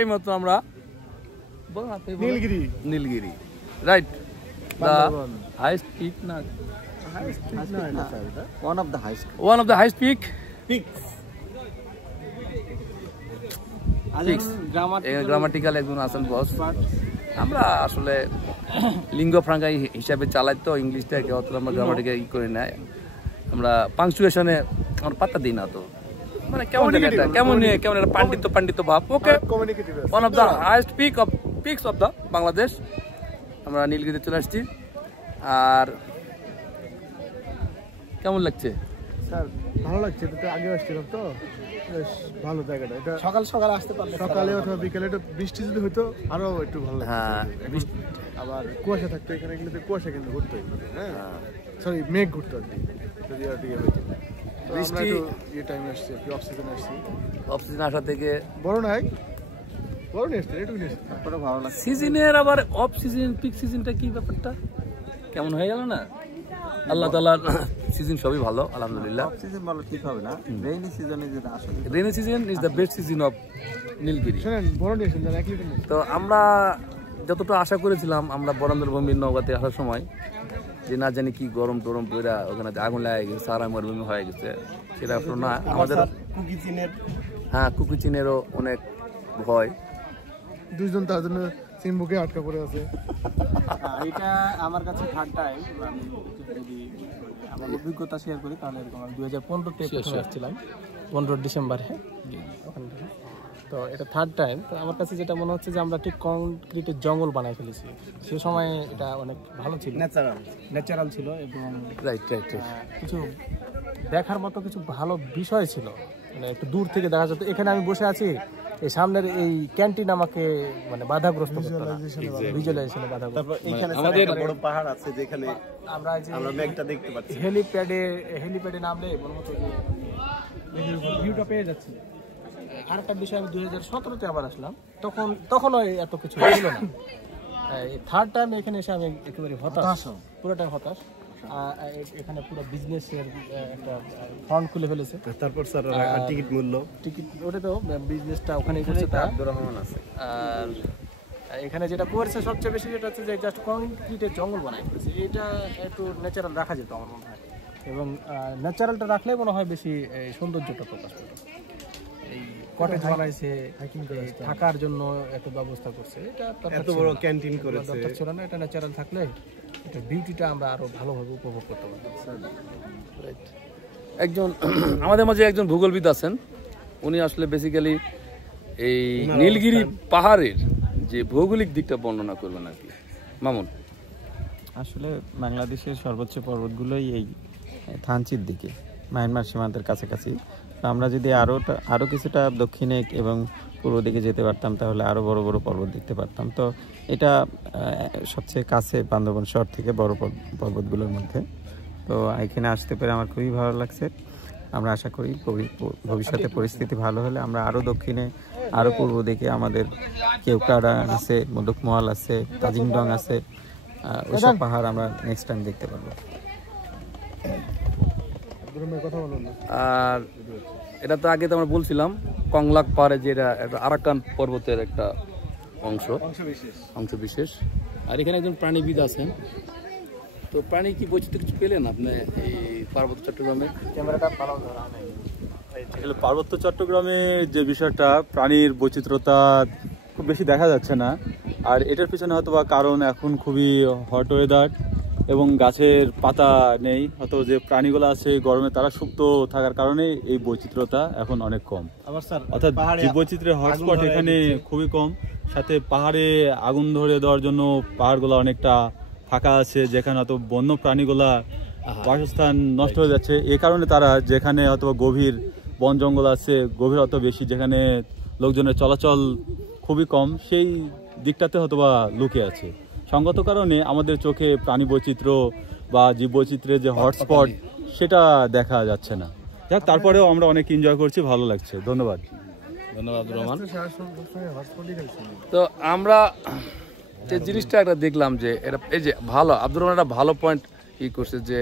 এইমাত্র আমরা Nilgiri Nilgiri right the highest peak na one of the highest peak grammatical একজন আছেন বস আমরা আসলে লিঙ্গ ফ্রাঙ্কা হিসাবে চালাই তো ইংলিশটাকে অত আমরা গ্রামাটিক্যাল ই করি না আমরা পাংচুয়েশনে আমরা পাত্তা দিই না তো মানে কেমন কেমন একটা পাণ্ডিত্য ভাব okay one of the highest peaks of the Bangladesh আমরা নীলগিরিতে চলে আসছি আর কেমন লাগছে স্যার ভালো লাগছে তো আগে আসছিলাম তো বেশ ভালো জায়গাটা এটা সকাল আসতে পারলে সকালে অথবা বিকেলে একটু বৃষ্টি যদি হতো আরো একটু ভালো লাগতো হ্যাঁ আবার কুয়াশা থাকতো এখানে গেলে কুয়াশা কিন্তু ঘুরতো হ্যাঁ সরি মেঘ ঘুরতো আর কি যদি বৃষ্টি এই টাইমে আসছে অফ সিজন আসছি অফ সিজন আসা থেকে বড় নাই বড় নেই আসছে এটুকু নেই তারপরে ভালো লাগছে সিজনের আবার অফ সিজন পিক সিজনটা কি ব্যাপারটা কেমন হয়ে গেল না আল্লাহ তাআলার সিজন সবই ভালো আলহামদুলিল্লাহ অফ সিজন বলা ঠিক হবে না রেইনি সিজনে যেটা আসলে rainy season is the best season of Nilgiri শুনেন বড় নেই শুনেন এক লিটার তো আমরা যতটা আশা করেছিলাম আমরা বরেন্দ্র ভূমির নৌকাতে আসার সময় যে না জানি কি গরম টরম পইরা ওখানে আগুন লাগে গেছে সারা মরুভূমি হয়ে গেছে সেটা আসলে না আমাদের কুকিচিনেরও অনেক ভয় দুইজন তার জন্য সিম্বুকে আটকা পড়ে আছে এটা আমার কাছে থার্ড টাইম আমি যদি আমার অভিজ্ঞতা শেয়ার করি তাহলে এরকম আমি 2015-তে প্রথম আসছিলাম 15 ডিসেম্বরে ওখান থেকে তো এটা থার্ড টাইম তো আমার কাছে যেটা মনে হচ্ছে যে আমরা ঠিক কংক্রিটের জঙ্গল বানাই ফেলেছি সে সময় এটা অনেক ভালো ছিল ন্যাচারাল ছিল এবং রাইট কিছু দেখার মতো কিছু ভালো বিষয় ছিল মানে একটু দূর থেকে দেখা যেত এখানে আমি বসে আছি এই সামনের এই ক্যান্টিন আমাকে মানে বাধাগ্রস্ত করতো না ভিজুয়ালাইজেশনে বাধাগ্রস্ত তারপর এখানে আমাদের বড় পাহাড় আছে যেখানে আমরা মেঘটা দেখতে পাচ্ছি হেলিপ্যাডে নামলে মনে হচ্ছে যে ভিউটা পেয়ে যাচ্ছি আরেকটা বিষয় আমি 2017-তে আবার আসলাম তখনও এত কিছু ছিল না থার্ড টাইম এখানে এসে আমি একেবারে হতাশ পুরোটাই হতাশ এখানে পুরো বিজনেসের একটা ফন্ড খুলে ফেলেছে তারপর স্যার টিকিট ওটা তো বিজনেসটা ওখানে করছে আব্দুর রহমান আছে আর এখানে যেটা করেছে সবচেয়ে বেশি যেটা হচ্ছে যে জাস্ট কংক্রিটের জঙ্গল বানাই করেছে এটা একটু ন্যাচারাল রাখা যেত আমার মনে হয় এবং ন্যাচারালটা রাখলে মনে হয় বেশি সৌন্দর্যটা প্রকাশ পাবে এই কটেজ বানাইছে থাকার জন্য একটা ব্যবস্থা করছে এটা এত বড় ক্যান্টিন করেছে ছিল না এটা ন্যাচারাল থাকলে এটা বিউটিটা আমরা আরো ভালোভাবে উপভোগ করতে পারবো একজন আমাদের মাঝে একজন ভূগোলবিদ আছেন উনি আসলে বেসিক্যালি এই নীলগিরি পাহাড়ের যে ভৌগোলিক দিকটা বর্ণনা করবেন আর কি মামুন আসলে বাংলাদেশের সর্বোচ্চ পর্বতগুলোই এই থানচির দিকে মায়ানমার সীমান্তের কাছাকাছি তো আমরা যদি আরও কিছুটা দক্ষিণে এবং পূর্ব দিকে যেতে পারতাম তাহলে আরও বড় বড় পর্বত দেখতে পারতাম তো এটা সবচেয়ে কাছে বান্দরবান শহর থেকে বড় পর্বতগুলোর মধ্যে তো এখানে আসতে পেরে আমার খুবই ভালো লাগছে আমরা আশা করি ভবিষ্যতে পরিস্থিতি ভালো হলে আমরা আরও দক্ষিণে আরও পূর্ব দিকে আমাদের কেওক্রাডা আছে মদকমহল আছে তাজিংডং আছে ওইসব পাহাড় আমরা নেক্সট টাইম দেখতে পারবো আর এটা তো আগে তো আমরা বলছিলাম কংলাক পাহাড়ে যে এটা আরাকান পর্বতের একটা অংশ বিশেষ আর এখানে একজন প্রাণীবিদ আছেন তো প্রাণী কি বৈচিত্র্য কিছু পেলেন আপনি এই পার্বত্য চট্টগ্রামে পার্বত্য চট্টগ্রামে যে বিষয়টা প্রাণীর বৈচিত্র্যতা খুব বেশি দেখা যাচ্ছে না আর এটার পিছনে হয়তো বা কারণ এখন খুবই হট ওয়েদার এবং গাছের পাতা নেই হয়তো যে প্রাণীগুলো আছে গরমে তারা সুপ্ত থাকার কারণে এই বৈচিত্র্যতা এখন অনেক কম অর্থাৎ জীববৈচিত্র্যের হটস্পট এখানে খুবই কম সাথে পাহাড়ে আগুন ধরে দেওয়ার জন্য পাহাড়গুলো অনেকটা ফাঁকা আছে যেখানে হয়তো বন্য প্রাণীগুলা বাসস্থান নষ্ট হয়ে যাচ্ছে এই কারণে তারা যেখানে হয়তো গভীর বন জঙ্গল আছে গভীর অত বেশি যেখানে লোকজনের চলাচল খুবই কম সেই দিকটাতে হয়তো বা লুকিয়ে আছে সঙ্গত কারণে আমাদের চোখে প্রাণী বৈচিত্র্য বা জীববৈচিত্র্যের যে হটস্পট সেটা দেখা যাচ্ছে না যাক তারপরেও আমরা অনেক এনজয় করছি ভালো লাগছে ধন্যবাদ আব্দুর রহমান তো আমরা যে জিনিসটা একটা দেখলাম যে এটা এই যে ভালো আব্দুর রহমান একটা ভালো পয়েন্ট ই করছে যে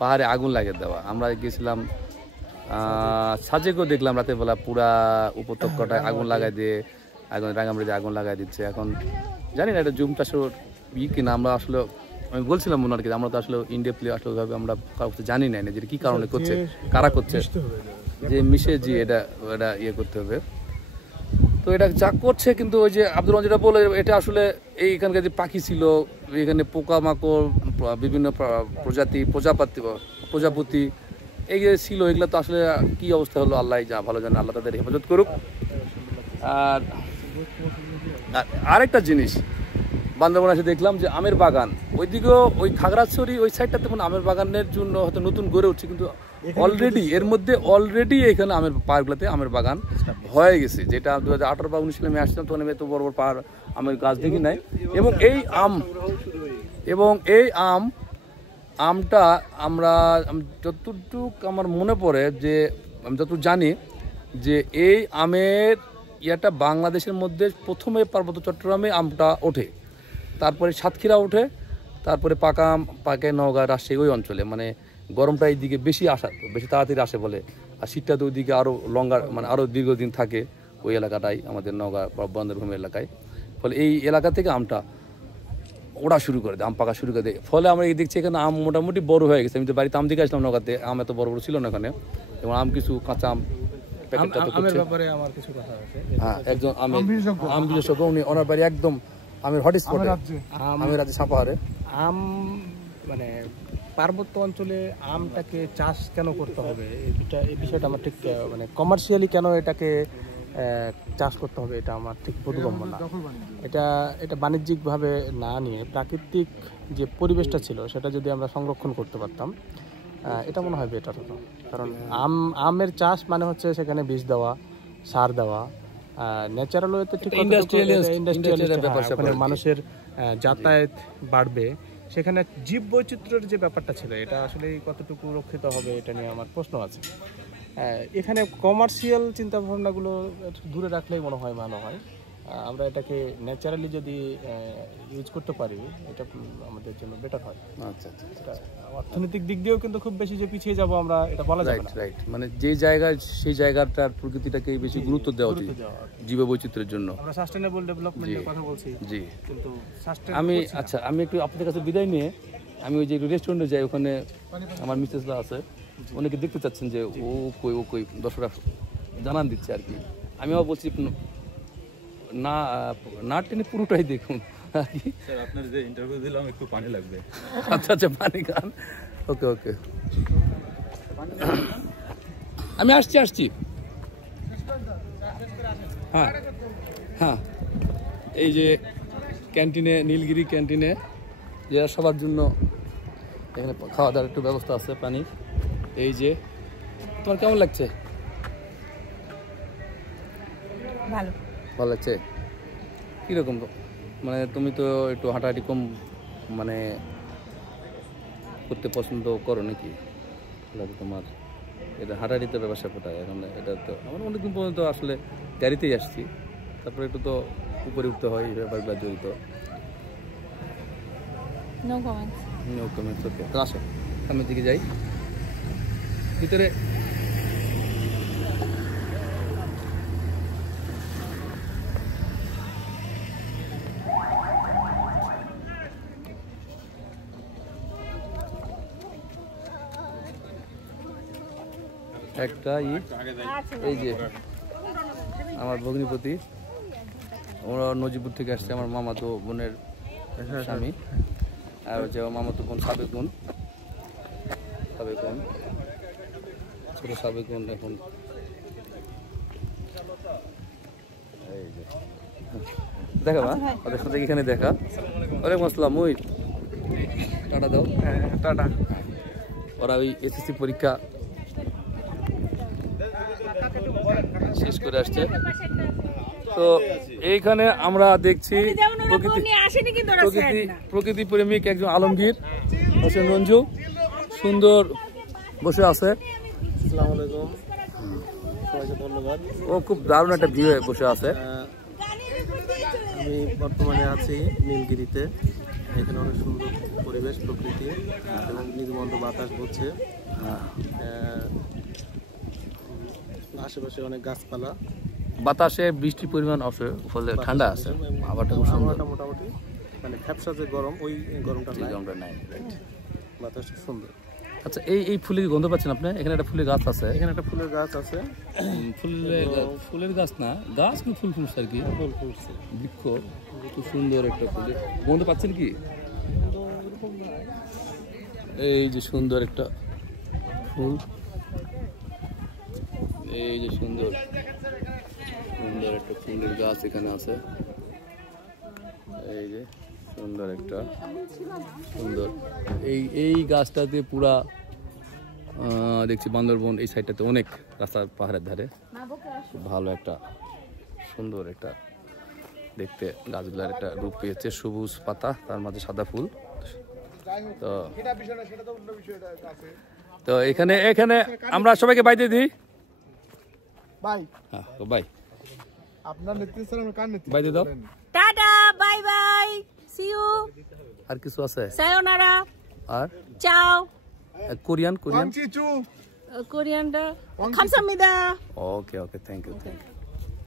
পাহাড়ে আগুন লাগিয়ে দেওয়া আমরা গেছিলাম সাজেকেও দেখলাম রাতের বেলা পুরা উপত্যকাটায় আগুন লাগাই দিয়ে এখন রাঙামাটিতে আগুন লাগাই দিচ্ছে। এখন জানি না এটা জুম চাষের কিনা, আমরা আসলে আমি বলছিলাম ওনারকে আমরা তো আসলে ইনডেপলি আসলে ওইভাবে আমরা কাউকে জানি না যে কী কারণে করছে, কারা করছে, যে মিশে জি এটা ইয়ে করতে হবে। তো এটা যা করছে, কিন্তু ওই যে আব্দুর রহমান যেটা বলে, এটা আসলে এইখানকার যে পাখি ছিল, এখানে পোকামাকড়, বিভিন্ন প্রজাপতি এই যে ছিল, এগুলো তো আসলে কী অবস্থা হলো আল্লাহ যা ভালো জানে, আল্লাহ তাদের হেফাজত করুক। আর আরেকটা জিনিস বান্দরবান এসে দেখলাম যে আমের বাগান, ওইদিকেও ওই খাগড়াছড়ি ওই সাইডটাতে মানে আমের বাগানের জন্য হয়তো নতুন গড়ে উঠছে, কিন্তু অলরেডি এর মধ্যে এখানে আমের পাহাড়গুলোতে আমের বাগান হয়ে গেছে, যেটা 2018 বা 19 সালে আমি আসছিলাম তখন এত বড় বড় পাহাড় আমের গাছ দেখি নাই। এবং এই আমটা আমরা যতটুক আমার মনে পড়ে, যে আমি যতটুকু জানি যে এই আমের ইয়েটা বাংলাদেশের মধ্যে প্রথমে পার্বত্য চট্টগ্রামে আমটা ওঠে, তারপরে সাতক্ষীরা ওঠে, তারপরে পাকে নওগাঁ, রাজশাহী ওই অঞ্চলে, মানে গরমটা এই দিকে বেশি তাড়াতাড়ি আসে বলে, আর শীতটা তো ওই দিকে আরও লঙ্গার মানে আরও দীর্ঘদিন থাকে ওই এলাকাটাই, আমাদের নওগাঁ বন্দরভূমি এলাকায়। ফলে এই এলাকা থেকে আমটা ওড়া শুরু করে দেয়, আম পাকা শুরু করে দেয়। ফলে আমরা এই দেখছি এখানে আম মোটামুটি বড় হয়ে গেছে। আমি তো বাড়িতে আম দিকে আসলাম নওগাঁতে, আম এত বড় বড় ছিল না এখানে, এবং আম কিছু কাঁচা আম হ্যাঁ, একজন আম বিশেষজ্ঞ উনি, ওনার বাড়ি একদম আমের হটস্পটে, আমের রাজ্যে সাপাহারে। আম মানে পার্বত্য অঞ্চলে আমটাকে চাষ কেন করতে হবে, এই বিষয়টা আমার ঠিক মানে কমার্শিয়ালি কেন এটাকে চাষ করতে হবে, এটা আমার ঠিক বোধগম্য না। এটা বাণিজ্যিকভাবে না নিয়ে প্রাকৃতিক যে পরিবেশটা ছিল সেটা যদি আমরা সংরক্ষণ করতে পারতাম, এটা মনে হয় বেটার হতো। কারণ আমের চাষ মানে হচ্ছে সেখানে বীজ দেওয়া, সার দেওয়া, ন্যাচারাল ওয়েতে ঠিক ইন্ডাস্ট্রিয়াল মানুষের যাতায়াত বাড়বে, সেখানে জীব বৈচিত্র্যের যে ব্যাপারটা ছিল এটা আসলে কতটুকু রক্ষিত হবে এটা নিয়ে আমার প্রশ্ন আছে। এখানে কমার্শিয়াল চিন্তাভাবনাগুলো দূরে রাখলেই মনে হয় ভালো হয়। আমরা এটাকে ন্যাচারালি যদি ইউজ করতে পারি এটা আমাদের জন্য বেটার হয়। আচ্ছা, অর্থনৈতিক দিক দিয়েও কিন্তু খুব বেশি যে পিছিয়ে যাব আমরা এটা বলা যায় না। রাইট, মানে যে জায়গায় সেই জায়গাটার প্রকৃতিটাকে বেশি গুরুত্ব দেওয়া উচিত জীববৈচিত্র্যের জন্য। আমরা সাস্টেনেবল ডেভেলপমেন্টের কথা বলছি, জি, কিন্তু আমি একটু আপনাদের কাছে বিদায় নিয়ে আমি ওই যে রেস্টুরেন্টে যাই, ওখানে আমার মিসেসরা আছে, অনেকে দেখতে চাচ্ছেন যে ও কই দর্শকরা জানান দিচ্ছে আর কি। আমিও বলছি না টেনে পুরোটাই দেখুন আর কি। স্যার আপনার যে ইন্টারভিউ দিলাম একটু পানি লাগবে। আচ্ছা পানি খান, ওকে আমি আসছি। হ্যাঁ এই যে ক্যান্টিনে, নীলগিরি ক্যান্টিনে যে সবার জন্য এখানে খাওয়া দাওয়ার একটু ব্যবস্থা আছে, পানি। এই যে তোমার কেমন লাগছে? ভালো লাগছে। কীরকম মানে তুমি তো একটু হাঁটাহাঁটি কম মানে করতে পছন্দ করো নাকি? তোমার এটা হাঁটাহাঁটিতে ব্যবসা কোথায় এখন? এটা তো আমার অনেকদিন পর্যন্ত আসলে গাড়িতেই আসছি, তারপরে একটু তো উপরে উঠতে হয়, এই ব্যাপারগুলো জড়িত। নো কমেন্টস ওকে। তো আসো সামনের দিকে যাই, ভিতরে একটা এই যে আমার ভগ্নিপতি, ওরা নজিপুর থেকে আসছে, আমার মামাতো বোনের স্বামী, আর হচ্ছে মামাতো বোন সাবেক বোন ছোট সাবেক বোন। এখন দেখা মা ওদের সাথে এখানে দেখা। ওয়ালাইকুম আসসালাম। ওই টাটা দাও। টাটা। ওরা ওই এসএসসি পরীক্ষা শেষ করে আসছে। তো এইখানে আমরা দেখছি প্রকৃতি প্রেমিক একজন আলমগীর হোসেন রঞ্জু সুন্দর বসে আছে। আসসালামু আলাইকুম, সবাইকে ধন্যবাদ। ও খুব দারুণ একটা ভিউ বসে আছে। আমি বর্তমানে আছি নীলগিরিতে। এখানে অনেক সুন্দর পরিবেশ, প্রকৃতি এবং নির্মল বাতাস বইছে। আশেপাশে অনেক গাছপালা, বাতাসে বৃষ্টির পরিমাণ ফলে ঠান্ডা আছে, আবহাওয়াটা খুব সুন্দর। আবহাওয়াটা মোটামুটি মানে ফ্যাপসা যে গরম ওই গরমটা নাই, গরমটা নাই, রাইট। বাতাসটা সুন্দর। আচ্ছা, এই ফুলের গন্ধ পাচ্ছেন আপনি? এখানে একটা ফুলের গাছ আছে, এখানে একটা ফুলের গাছ আছে, ফুলের গাছ না, গাছ কি ফুল ফুলছে আর কি, ফুল ফুলছে, বৃক্ষ, খুব সুন্দর একটা ফুলের গন্ধ পাচ্ছেন কি? এই যে সুন্দর একটা ফুল, এই যে সুন্দর সুন্দর একটা ফুলের গাছ এখানে আছে, এই যে সুন্দর একটা সুন্দর এই গাছটাতে পুরা দেখছি বান্দরবন এই সাইডটাতে অনেক রাস্তার পাহাড়ের ধারে খুব ভালো একটা সুন্দর একটা দেখতে গাছগুলার একটা রূপ পেয়েছে, সবুজ পাতা, তার মাঝে সাদা ফুল। তো এখানে আমরা সবাইকে বাই দিয়ে দিই। বাই। হ্যাঁ বাই, আপনার নেতৃত্বে আমরা কার নেতৃত্বে? বাই দিয়ে দাও। টাটা, বাই বাই, সি ইউ। আর কিছু আছে? সায়োনারা। আর চাও। কোরিয়ান ওয়াংচিচু। কোরিয়ানটা। 감사합니다. Okay, thank you.